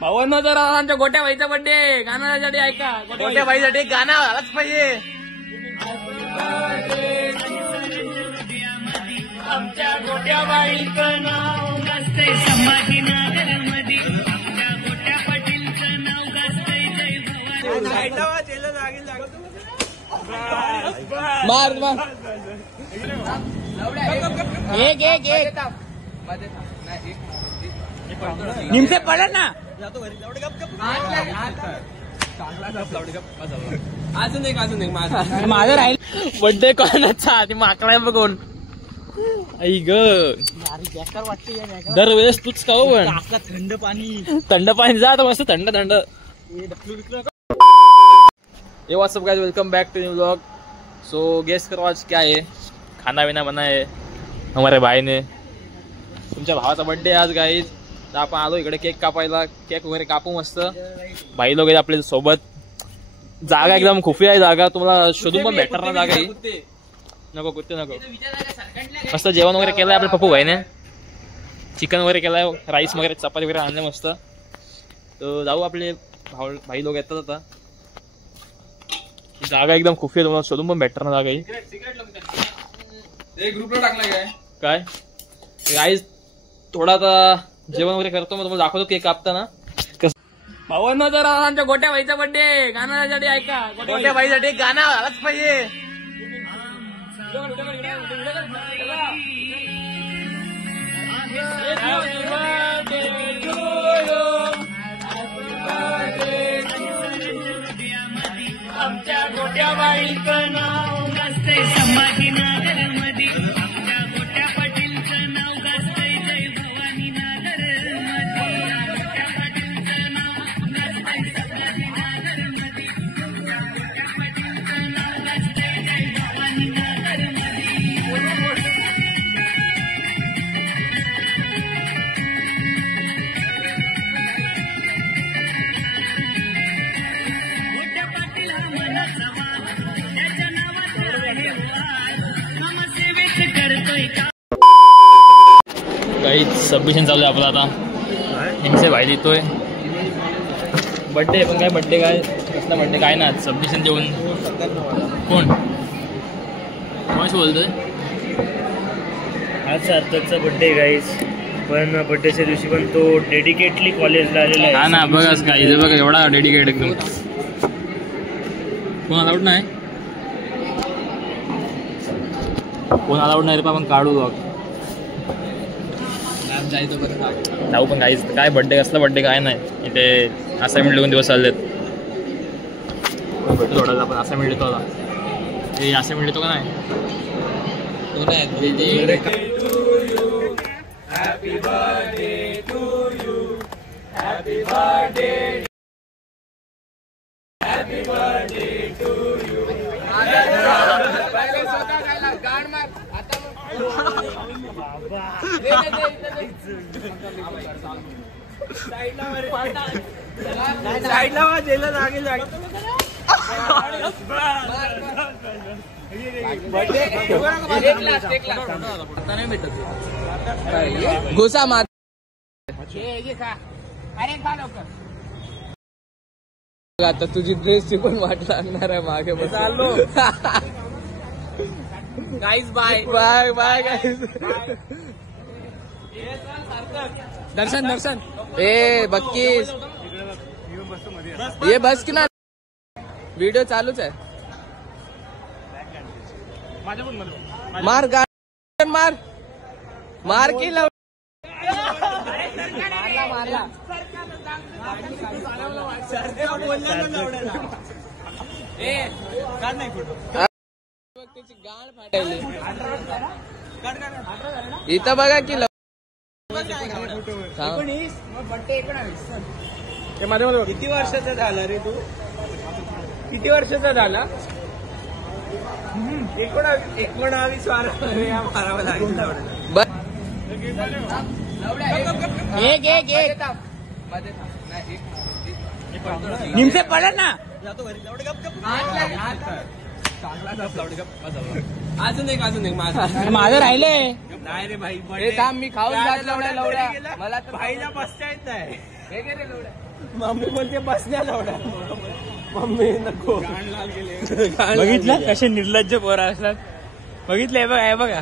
भावांनो तर आमच्या गोट्या बाईचा बर्थडे गाण्यासाठी ऐका. गोट्या बाईसाठी गाणं आलाच पाहिजे. आमच्या गोट्या बाईचं नाव गाजतंय समाधी नगरमध्ये. आमच्या गोट्या पाटीलचं नाव गाजतंय जय भवानी. मार मार एक एक एक निमसे पडे ना. अजून एक माझं राहील. बर्थडे कोणाचा ती माकडा बघून आई ग दरवेळेस तूच का पण थंड पाणी जात मस्त थंड थंड. ये what's up guys, welcome back to new vlog. So guess करो आज क्या है. खाना बिना बना है हमारे भाई ने. तुमच्या भावाचा बर्थडे आज गाईज. तर आपण आलो इकडे केक कापायला. केक वगैरे कापू मस्त. भाई लोक आपल्या सोबत. जागा एकदम खुफी आहे जागा. तुम्हाला शोधून पण भेटणार ना जागा ही. नको कुत्ते नको. मस्त जेवण वगैरे केलंय आपल्या पप्पू भाईने. चिकन वगैरे केलंय, राईस वगैरे चपाती वगैरे आणले मस्त. तर जाऊ आपले भाई लोक येतात आता. जागा एकदम खुफी आहे, तुम्हाला शोधून पण भेटणार ना जागा ही. ग्रुपला टाकलाय काय गाईज थोडा आता जेवण वगैरे करतो, मग तुम्हाला दाखवतो केक कापताना. भावांनो तर आमच्या गोट्या बाईचा बर्थडे गाण्यासाठी ऐका. गोट्या बाईसाठी गाणं आलाच पाहिजे. आमच्या गोट्या बाईचं नाव गाजतंय समाधी नगरमध्ये. आमच्या गोट्या पाटीलचं नाव गाजतंय जय भवानी नगरमध्ये. गोट्या पाटीलचं नाव गाजतंय समाधी नगरमध्ये. गोट्या पाटीलचं नाव गाजतंय जय भवानी नगरमध्ये. काही सबमिशन चालू आहे आपलं आता. निमसे भाई लिहितोय बड्डे. पण काय बड्डे काय कसला बड्डे काय ना. सबमिशन जेवण कोण कोणाशी बोलतोय. आज सार्थकचा बड्डे गाईज. पण बड्डेच्या दिवशी पण तो डेडिकेटली कॉलेजला आलेला आहे. हा ना बघाच काय इथे बघा एवढा डेडिकेट एकदम. कोण अलाउड नाही. कोण अलाउड नाही रे. पण काढू बघ जाऊ. पण काहीच काय बड्डे कसला बड्डे काय नाही. इथे असाइनमेंट लिहून दिवस चाललेत. थोडा आपण असाइनमेंट लिहितो आता. ते असाइनमेंट लिहितो का नाही. Happy birthday to you. Happy birthday. Happy birthday to you. साईडला वाजेला लागेल. घुसा मार. आता तुझी ड्रेसची पण वाट लागणार आहे मागे. चाललो guys. Bye bye bye guys. दर्शन दर्शन ए बक्कीस ये बस की ना. व्हिडिओ चालूच आहे. मार गाडी मार मार की लव. मारला त्याची गाड फाटायली. इथं बघा की किती वर्षाचा झाला रे तू. किती वर्षाचा झाला. 19 मारावं लागेल. एक एक एक निमसे पडे ना. अजून एक माझं राहिले. नाही रे भाई हे थांब मी खाऊन जात लवड्या लवड्या. मला भाईला बसता येत नाही. मम्मी बोलते बसण्या लावणार मम्मी नको बघितलं कसे निर्लज्ज पोरं असतात. बघितलंय बघा हे बघा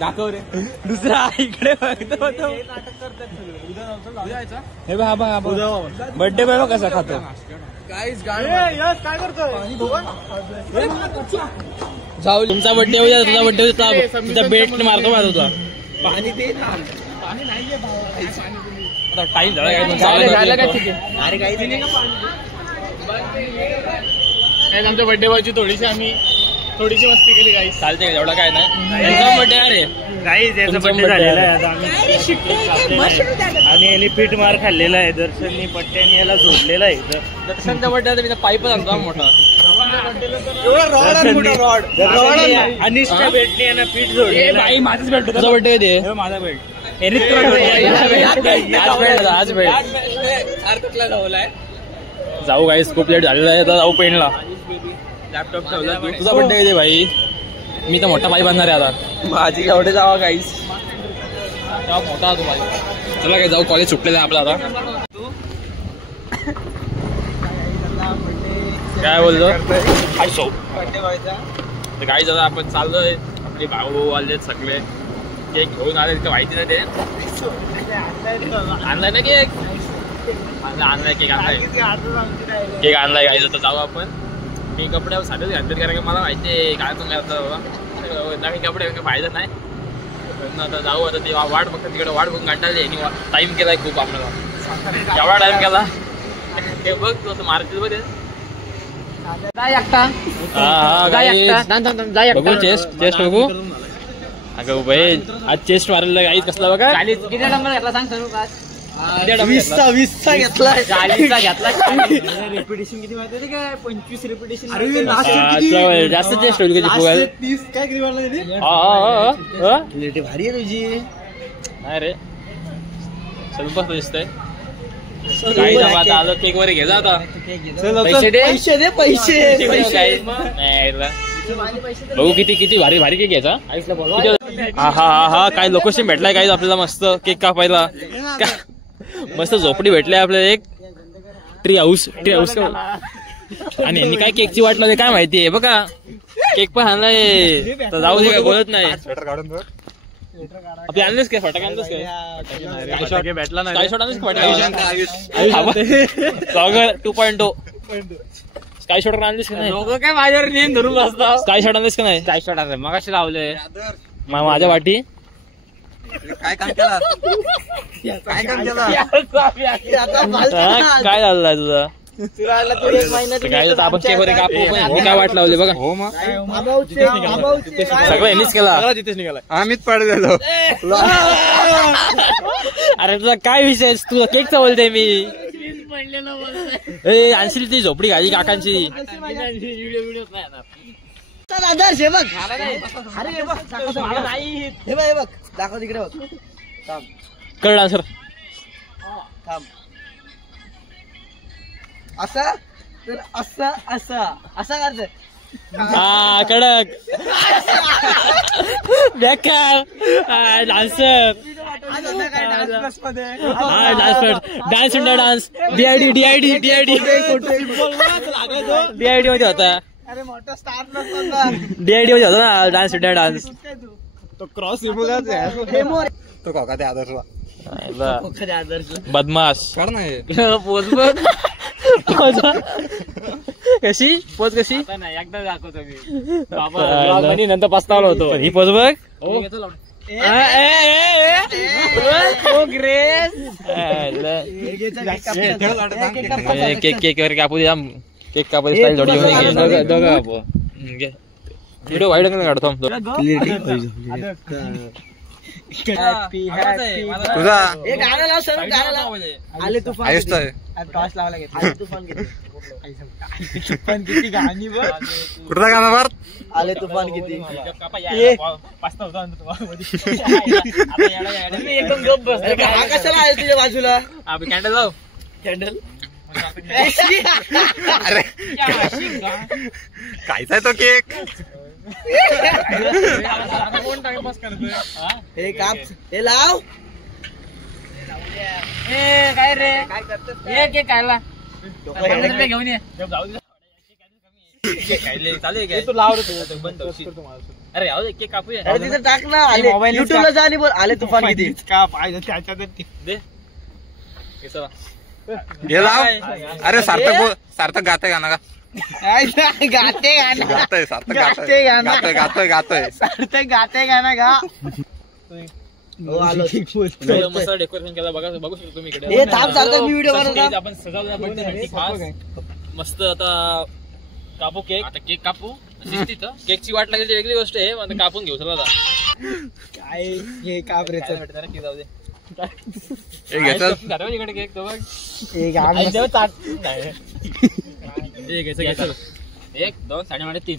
दाखव रे दुसरा इकडे बघतो होतो. हे बघा बघा बर्थडे बघा कसा खातो. काय करतोय जाऊ तुमचा बर्थडे होता तुझा बर्थडे होता तुझा बेट मारतो मारतो तुझा पाणी दे ना. टाइम झाला अरे काही आमच्या बर्थडे बॉयची थोडीशी मस्ती केली गाईस. चालते का एवढा काय नाही बर्थडे अरे गाईस याचा बर्थडे झालेला आहे आता आम्ही आणि याने पीठ मार खाल्लेला आहे. दर्शननी पट्ट्याने याला झोडलेला आहे. दर्शनचा बर्थडे मी पाईपच आणतो मोठा अनिष्ट भेटली यांना पीठ जोडलेलं आहे. माझाच बेल्ट तुझा बर्थडे कधी आहे? माझा बेल्ट आज बेल्ट जाऊ गाईस खूप लेट झालेला आहे. जाऊ पेनला लॅपटॉप ठेवला. तुझा बर्थडे कधी भाई? मी तर मोठा पाईप आणणार आहे आता. माझी एवढे जावा काहीच मोठा तू पाईप. चला काय जाऊ कॉलेज सुटलेलं आहे आपलं आता. काय बोलतो काय झालं आपण चाललोय. आपले भाऊ आले सगळे केक घेऊन आले का माहिती नाही. ते आणलाय ना केक आणलाय केक आणलाय गाईज. आता जाऊ आपण. मी कपडे साधेच घातले कारण की मला माहिती आहे काय पण घालतं बाबा नवीन कपडे फायदा नाही. आता जाऊ आता ते वाट बघतात तिकडे वाट बघून गाठायला आणि टाइम केलाय खूप आपल्याला. एवढा टाइम केला ते बघ तू आता मार्केटमध्ये बघू चेस्ट बघू. अगं भाई आज चेस्ट मारलेला गाईज कसला बघा. किती नंबर घेतला सांग सर आज? 20चा घेतला. 40चा घेतला. रिपिटेशन किती माहिती आहे काय? 25 रिपिटेशन. जास्त चेस्ट होईल कधी 30 काय किती मारला कधी? भारी आहे तुझी. नाही रे स्वल्पच दिसतंय. काही आता आलो केक वगैरे घे जा आता. पैसे दे पैसे. बघू किती भारी भारी केक घ्यायचा. हा काय लोकेशन भेटलाय काही आपल्याला मस्त केक कापायला. मस्त झोपडी भेटली आपल्याला एक ट्री हाऊस आणि यांनी काय केकची वाट लावली काय माहितीये बघा. केक पण आणलाय तर जाऊ दे काय बोलत नाही. आपली आणलीस काय फटाके आणलीस काय? भेटला नाही. काय शॉट आणलीस फटाके 2.0 स्काय शॉट आणलीस का नाही? काय माझ्यावर नेम धरून बसता. स्काय शॉट आणलीस का नाही? काय शॉट आहे मगाशी लावले माझ्या वाटी. काय काम केला काय काम केला काय झालं तुझा काय आपण केक वगैरे कापू पण काय वाट लावली बघा. सगळं यांनीच केला. जिथेच निघाला आम्हीच पाडलेलो. अरे तुझा काय विषय तुझा केकचा बोलते मी. आणशील ती झोपडी घाली काकांची. आदर्श हे बघ. अरे बघ हे बघ दाखव तिकडे बघ. कर डान्सर. असा तर असा असा असा करतोय. हा कडक बेकार डान्सर. डान्स डान्स डीआयडी मध्ये होता. अरे मोठा स्टार डीआयडी मध्ये होता ना डान्स डान्स. तो क्रॉस तो काका ते आदर्श बदमाश कर नाही पोच बघ. कशी पोच कशी एकदा दाखवतो मी नंतर पस्तावला होतो. ही पोच बघ. केक वगैरे कापू द्या. केक कापू स्टाईल थोडी दोघं कापू. व्हिडिओ वाईड काढतो तुझा आले तुफान टॉस लावायला घेतला. तुफान किती गाणी बघ. कुठला गाणं मार आले तुफान किती एकदम गप बस. कशाला आहे तुझ्या बाजूला? कॅन्डल लाव. कॅन्डल अरे कायचा तो केक. हे काप हे लाव. काय रे काय केक खायला घेऊन ये चालू आहे तू लाव बंद अरे याव केक कापूया तिथे टाक ना युट्यूबला जा आणि बोल आले तुफान किती का पाहिजे त्याच्यात दे हे लाव अरे सार्थक गाते गाणं का गाते गाणं गातोय सार्थक गाते गाणं गातोय सार्थक गाते गाणं गा मस्त डेकोरेशन केलं बघू शकतो तुम्ही इकडे हे थांब सार्थक मी व्हिडिओ बनवतो आपण सजावला बर्थडे खास मस्त आता कापू केक आता केक कापू केकची वाट लागेल वेगळी गोष्ट आहे आता कापून घेऊ चला काय हे काबरेचं जाऊ दे हे केक तो बघ एक दोन साडे तीन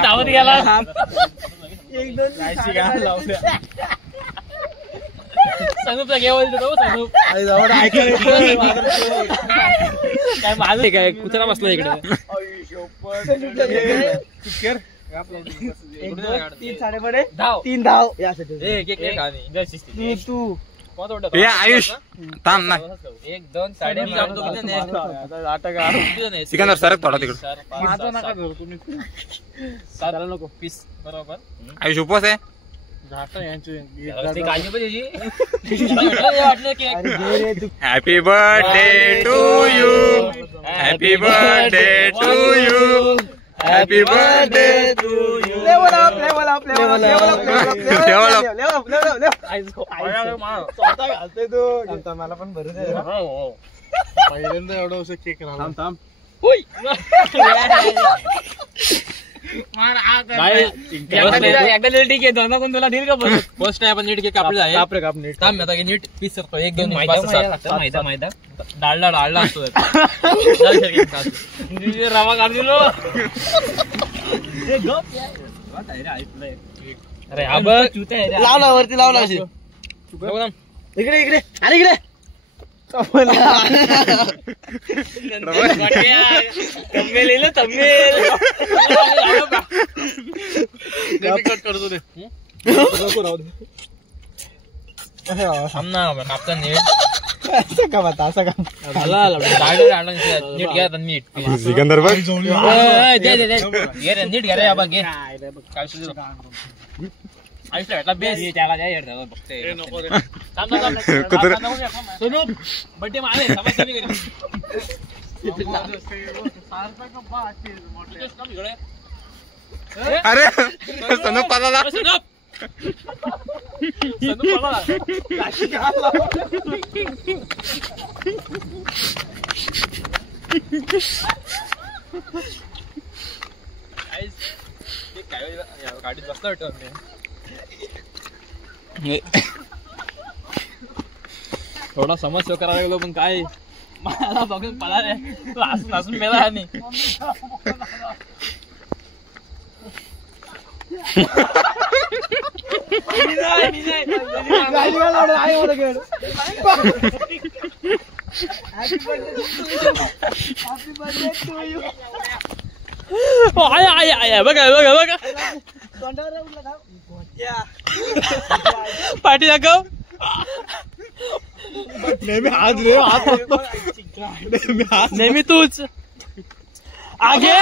धावत गेला सनूपचा घेऊन देतो सनूप काय माझं काय कुत्रा बसला इकडे तीन धाव तू आयुष थांब ना एक दोन साडे सिकंदर सरक थोडा तिकडे माझा नका धरू तुम्ही नको पीस बरोबर आयुष उपवास आहे happy birthday to you happy birthday to you happy birthday to you मला पण भरू दे पहिल्यांदा एवढा असं केक राहिला ठीक आहे दोन कोण तुला नीट का फर्स्ट टाइम आपण नीट केक कापले आहे थांब आता नीट पीस करतो एक दोन मैदा डाळला असतो रवा काढलो अरे हा बघ लावला वरती लावला अशी इकडे इकडे अरे इकडे नीट घ्या नीट सिकंदर बघ नीट घ्या रे बघ काय आयुष्य बेस त्याला बड्डे मारे अरे सनू पाला गाडीत बसला वाटतं थोडा समस्या करायला गेलो पण काय मला बघून पळाले हसून मेला आणि बघा बघा बघा पाठी दाखव नेहमी तूच आगे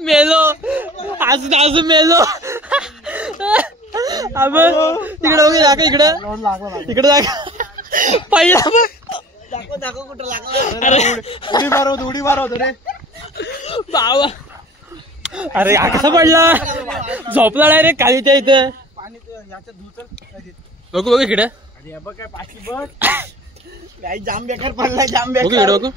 मेलो आज मेलो तिकडे बघ दाखव इकडे दाखव पहिला बघ दाखव कुठं लागला उडी मारवतो रे बाबा अरे कसा पडला झोपला डायरेक्ट खालीच्या इथे बघू बघू इकडे काय पाठी बघ काही जाम बेकार पडला जाम बघू इकडे बघू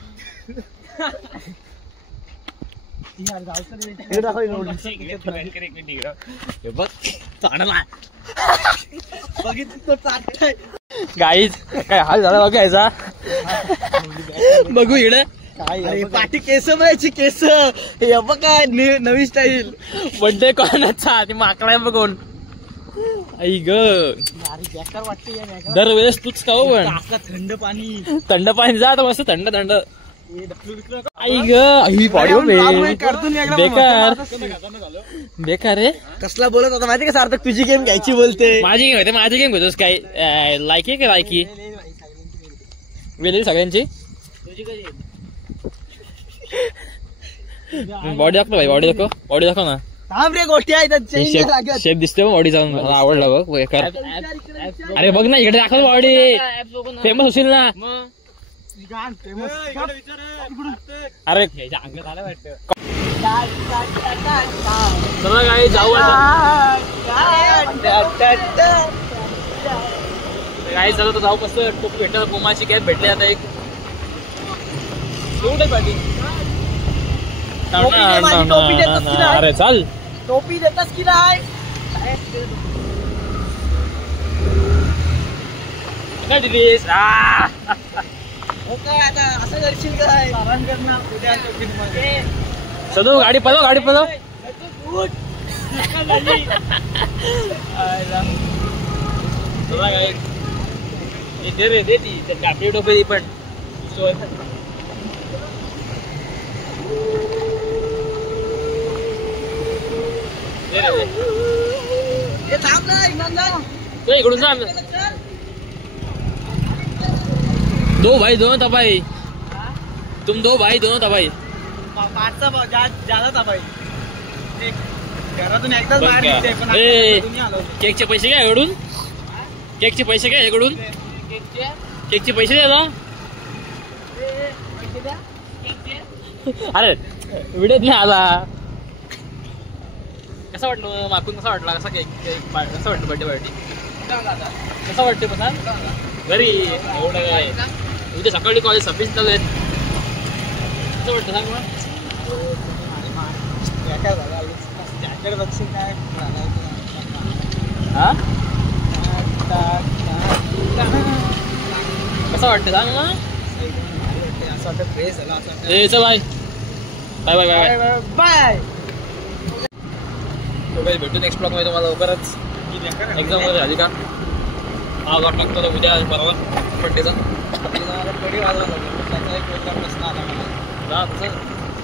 बघितलं गाईज काय हाल झाला बघायचा. बघू इकडे अरे पाठी केस बघायची केस. हे बघा नवी स्टाईल. बड्डे कोणाचा ती माकडा बघून. आई ग बेकार वाटते. दरवेळेस तूच खाऊ पण थंड पाणी. थंड पाणी जा आता मस्त थंड थंड. आई ग आई बॉडी बेकार बेकार रे. कसला बोलत होता माहिती का सार्थक? तुझी गेम घ्यायची बोलते. माझी गेम होते माझी गेम घेतोस काय? लायकी का लायकी वेळेली सगळ्यांची. बॉडी दाखव भाई बॉडी दाखव बॉडी दाखव ना. थांब रे गोष्टी आहेत शेप दिसते बॉडी जाऊन मला आवडला बघ बेकार. अरे बघ ना इकडे दाखव बॉडी. फेमस होशील ना. अरे चला काय जाऊ काय चला तर जाऊ. मस्त टोपी भेटलं पुमाची कॅप भेटली आता एक. पाठी अरे चाल टोपी देतास की नाही? काय आता असं करशील काय? सदू गाडी पळव गाडी पळव. दे रे दे ती गाडी टोपी पण. थांब ना इमानदार. इकडून जा. दो भाई दोनों तबाई. तुम दो भाई दोनों तबाई. पाचचा ज्यादा तबाई. घरातून एकदाच बाहेर निघते पण केकचे पैसे घ्या इकडून. केकचे पैसे घ्या इकडून. केकचे पैसे द्या ना. अरे व्हिडिओत नाही आला. कसा वाटलं माकून? कसा वाटला? कसा केक कसा वाटतं बर्थडे पार्टी? कसा वाटते पण घरी एवढं काय? उद्या सकाळी कॉलेज सबमिट चालू आहेत. कसं वाटतं सांग मला. हा कसं वाटतं सांग ना. चल bye bye bye bye bye bye. भेटू नेक्स्ट ब्लॉग मध्ये तुम्हाला लवकरच. एक्झाम वगैरे झाली का? हा ब्लॉग टाकतो उद्या बरोबर बड्डेचा.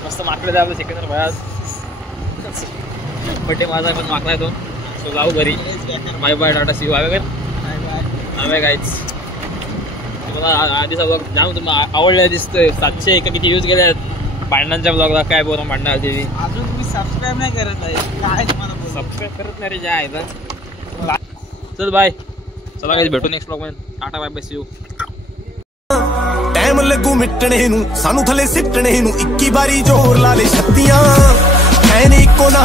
मस्त माकडे द्या आपलं सेकंड भयात. बड्डे माझा पण माकडा आहे तो. सो जाऊ घरी. Bye bye tata see. Bye bye bye guys. तुम्हाला आधीचा ब्लॉग जाम तुम्हाला आवडला दिसतोय. 700 किती व्ह्यूज गेले आहेत भांडणांच्या ब्लॉगला. काय बोलून भांडणं आली ती. अजून तुम्ही सबस्क्राईब नाही करत आहे काय? तुम्हाला सबस्क्राईब करत नाही रे जे आहे तर. चल बाय. चला काही भेटू नेक्स्ट ब्लॉग मध्ये. Tata bye bye see you. Time ਲੱਗੂ ਮਿਟਣੇ ਨੂੰ ਸਾਨੂੰ ਥੱਲੇ ਸਿੱਟਣੇ ਨੂੰ 21 ਵਾਰੀ ਜ਼ੋਰ ਲਾ ਲੈ ਛੱਤੀਆਂ ਐ ਨੀ ਇੱਕੋ ਨਾ